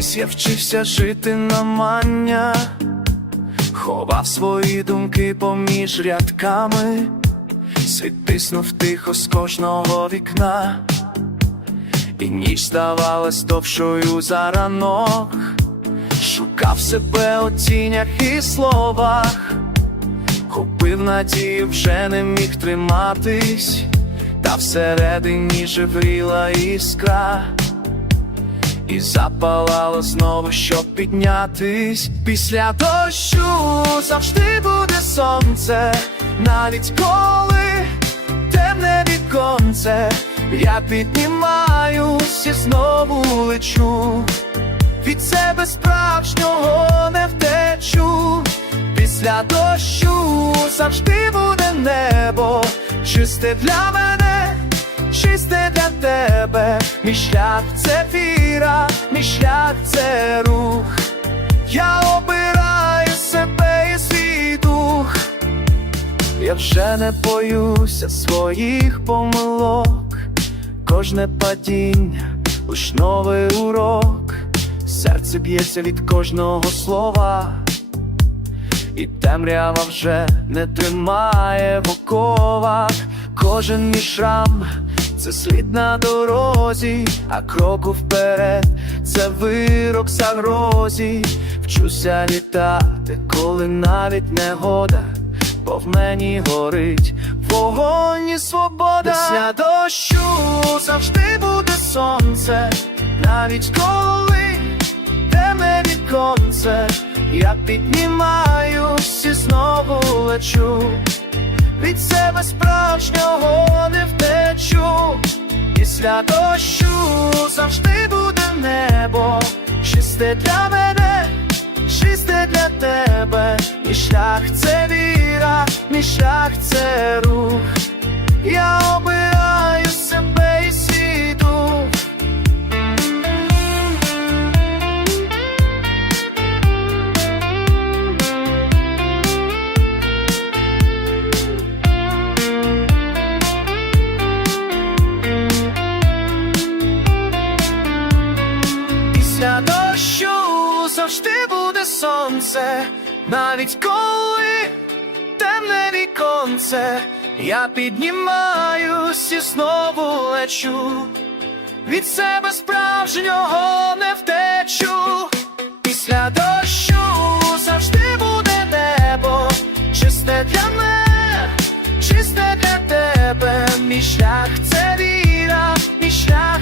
Колись я вчився жити на мання, ховав свої думки поміж рядками, світ тиснув тихо з кожного вікна, і ніч здавалась довшою за ранок, шукав себе у тінях і словах, купив надію, вже не міг триматись, та всередині живріла іскра. І запалало знову, щоб піднятись. Після дощу завжди буде сонце, навіть коли темне віконце, я піднімаюсь і знову лечу, від себе справжнього не втечу. Після дощу завжди буде небо, чисте для мене тебе, мій шлях це віра, мій шлях це рух. Я обираю себе і свій дух. Я вже не боюся своїх помилок, кожне падіння, лиш новий урок, серце б'ється від кожного слова. І темрява вже не тримає в оковах Кожен мій шрам це слід на дорозі, а кроку вперед це вирок загрозі. Вчуся літати, коли навіть негода, бо в мені горить вогонь і свобода. Після дощу завжди буде сонце, навіть коли темне віконце, я піднімаюсь і знову лечу, від себе справжнього не втечу, після дощу завжди буде небо, чисте для мене, чисте для тебе, мій шлях це віра, мій шлях це рух, я обираю дощу завжди буде сонце, навіть коли темне віконце, я піднімаюсь і знову лечу, від себе справжнього не втечу. Після дощу завжди буде небо, чисте для мене, чисте для тебе, мій шлях це віра, мій шлях